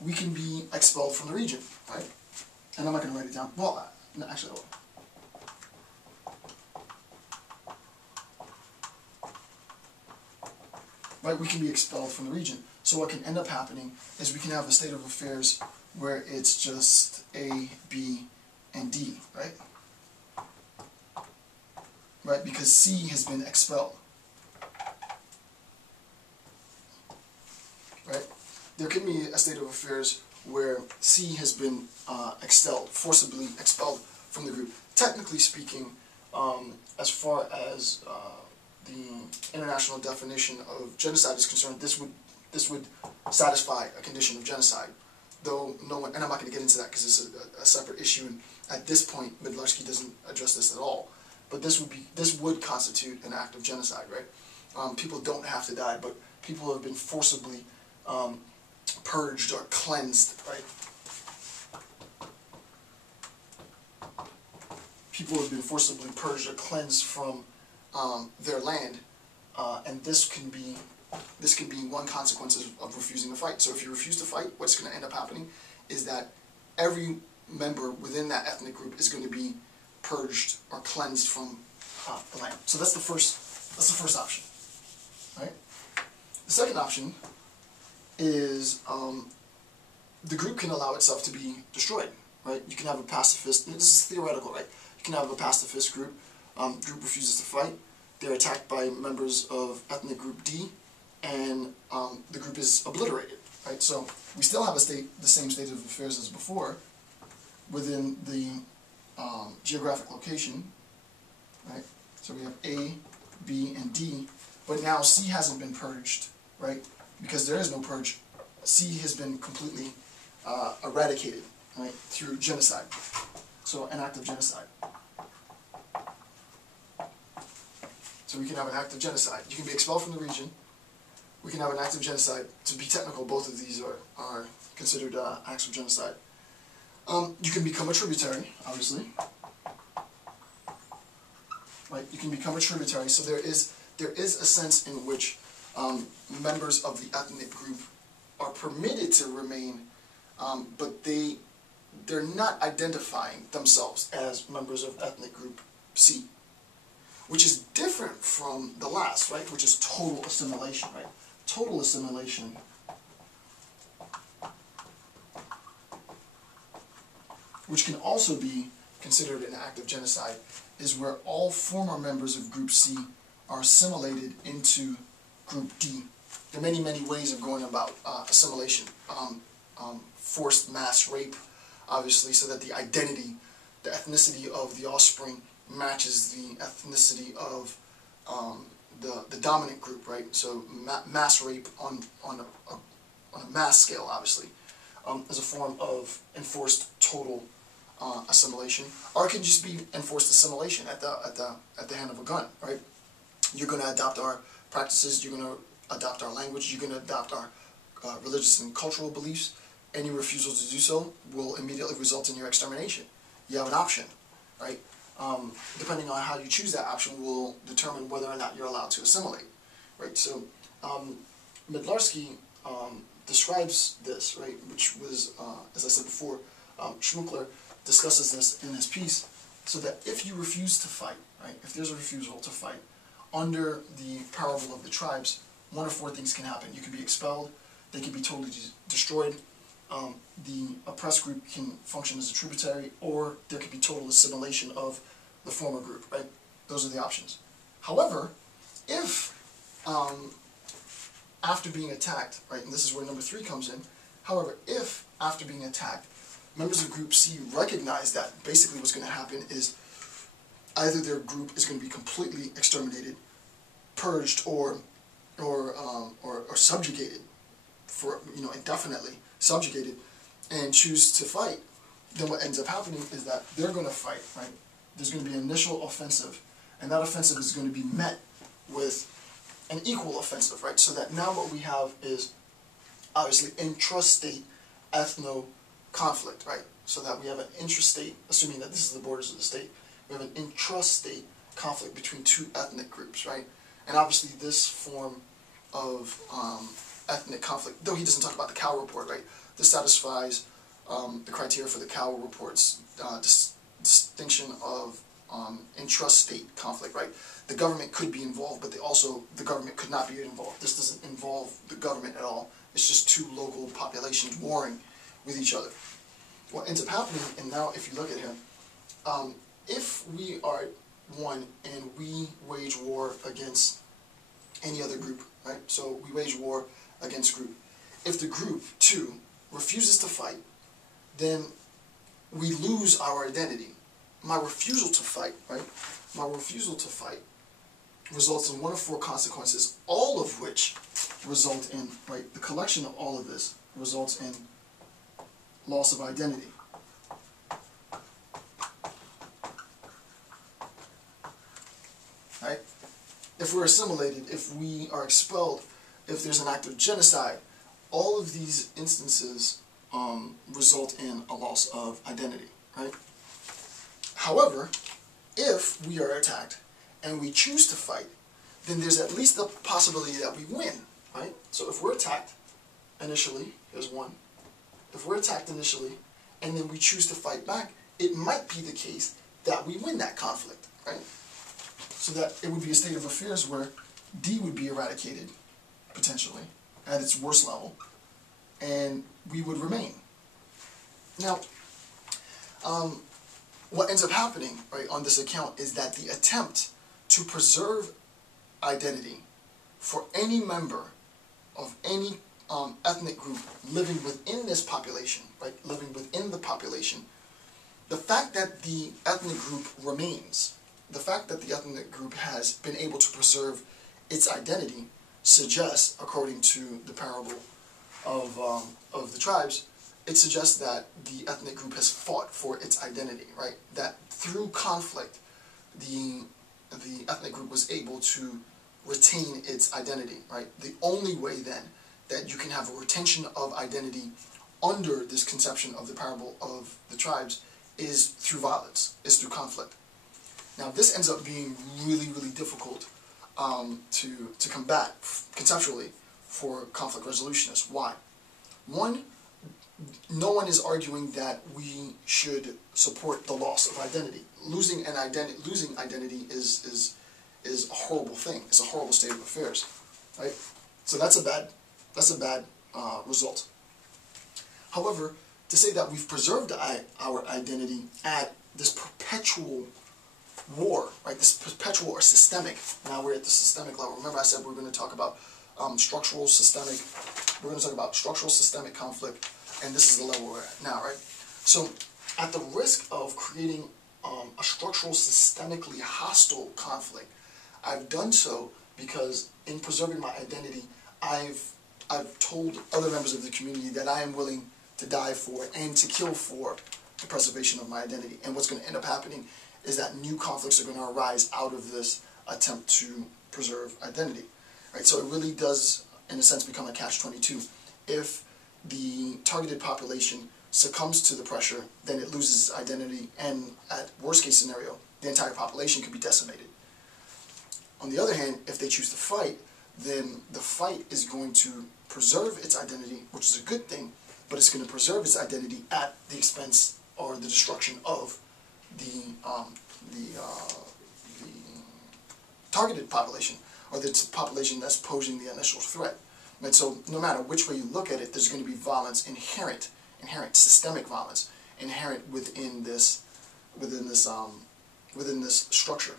we can be expelled from the region, right? And I'm not going to write it down. Well, no, actually, I will. Right, we can be expelled from the region. So what can end up happening is we can have a state of affairs where it's just A, B, and D, right? Right, because C has been expelled. Right? There can be a state of affairs where C has been forcibly expelled from the group. Technically speaking, as far as the international definition of genocide is concerned, this would satisfy a condition of genocide. Though no one, and I'm not going to get into that because it's a separate issue, and at this point, Midlarski doesn't address this at all. But this would constitute an act of genocide, right? People don't have to die, but people have been forcibly purged or cleansed, right? People have been forcibly purged or cleansed from their land, and this can be one consequence of refusing to fight. So if you refuse to fight, what's going to end up happening is that every member within that ethnic group is going to be purged or cleansed from the land. So that's the first option, right? The second option is the group can allow itself to be destroyed, right? You can have a pacifist, and this is theoretical, right? You can have a pacifist group. Group refuses to fight. They're attacked by members of ethnic group D, and the group is obliterated, right? So we still have the same state of affairs as before within the geographic location, right? So we have A, B, and D, but now C hasn't been purged, right? Because there is no purge. C has been completely eradicated, right, through genocide. So an act of genocide. So we can have an act of genocide. You can be expelled from the region. We can have an act of genocide. To be technical, both of these are considered acts of genocide. You can become a tributary, obviously. Right? You can become a tributary. So there is a sense in which members of the ethnic group are permitted to remain, but they're not identifying themselves as members of ethnic group C, which is different from the last, right? Which is total assimilation, right? Total assimilation which can also be considered an act of genocide, is where all former members of Group C are assimilated into Group D. There are many, many ways of going about assimilation. Forced mass rape, obviously, so that the identity, the ethnicity of the offspring matches the ethnicity of the dominant group, right? So mass rape on a mass scale, obviously, is a form of enforced total assimilation, or it can just be enforced assimilation at the hand of a gun, right? You're going to adopt our practices, you're going to adopt our language, you're going to adopt our religious and cultural beliefs. Any refusal to do so will immediately result in your extermination. You have an option, right? Depending on how you choose that option will determine whether or not you're allowed to assimilate, right? So Midlarski describes this, right, which was, as I said before, Schmuckler discusses this in his piece, so that if you refuse to fight, right, if there's a refusal to fight, under the parable of the tribes, one of four things can happen. You can be expelled, they can be totally destroyed, the oppressed group can function as a tributary, or there could be total assimilation of the former group, right? Those are the options. However, if after being attacked, right, and this is where number 3 comes in, however, if after being attacked, members of Group C recognize that basically what's going to happen is either their group is going to be completely exterminated, purged, or subjugated for, indefinitely subjugated, and choose to fight, then what ends up happening is that they're going to fight, right? There's going to be an initial offensive, and that offensive is going to be met with an equal offensive, right? So that now what we have is obviously intrastate ethno-conflict, right? So that we have an intrastate, assuming that this is the borders of the state, we have an intrastate conflict between two ethnic groups, right? And obviously this form of ethnic conflict, though he doesn't talk about the Cow Report, right? This satisfies the criteria for the Cow Report's distinction of intrastate conflict, right? The government could be involved, but the government could not be involved. This doesn't involve the government at all. It's just two local populations warring with each other. What ends up happening, and now if you look at him, if we are one and we wage war against any other group, right? So we wage war against group. If the group, two, refuses to fight, then we lose our identity. My refusal to fight, right? My refusal to fight results in one of four consequences, all of which result in, right, the collection of all of this results in loss of identity. Right? If we're assimilated, if we are expelled, if there's an act of genocide, all of these instances result in a loss of identity. Right? However, if we are attacked and we choose to fight, then there's at least the possibility that we win. Right? So if we're attacked initially, here's one. If we're attacked initially and then we choose to fight back, it might be the case that we win that conflict. Right? So that it would be a state of affairs where D would be eradicated, potentially, at its worst level, and we would remain. Now, what ends up happening, right, on this account is that the attempt to preserve identity for any member of any ethnic group living within this population, right, living within the population, the fact that the ethnic group remains, the fact that the ethnic group has been able to preserve its identity suggests, according to the parable of the tribes, it suggests that the ethnic group has fought for its identity, right? That through conflict, the ethnic group was able to retain its identity, right? The only way then that you can have a retention of identity under this conception of the parable of the tribes is through violence, is through conflict. Now this ends up being really, really difficult to combat conceptually for conflict resolutionists. Why? One, no one is arguing that we should support the loss of identity. Losing identity is a horrible thing. It's a horrible state of affairs, right? So that's a bad result. However, to say that we've preserved our identity at this perpetual war, right? This perpetual or systemic. Now we're at the systemic level. Remember, I said we're going to talk about structural, systemic. We're going to talk about structural, systemic conflict, and this is the level we're at now, right? So, at the risk of creating a structural, systemically hostile conflict, I've done so because in preserving my identity, I've told other members of the community that I am willing to die for and to kill for the preservation of my identity. And what's going to end up happening is that new conflicts are going to arise out of this attempt to preserve identity. Right? So it really does, in a sense, become a catch-22. If the targeted population succumbs to the pressure, then it loses its identity, and at worst-case scenario, the entire population could be decimated. On the other hand, if they choose to fight, then the fight is going to preserve its identity, which is a good thing, but it's going to preserve its identity at the expense or the destruction of the targeted population, or the population that's posing the initial threat. And so no matter which way you look at it, there's going to be violence inherent systemic violence inherent within this structure.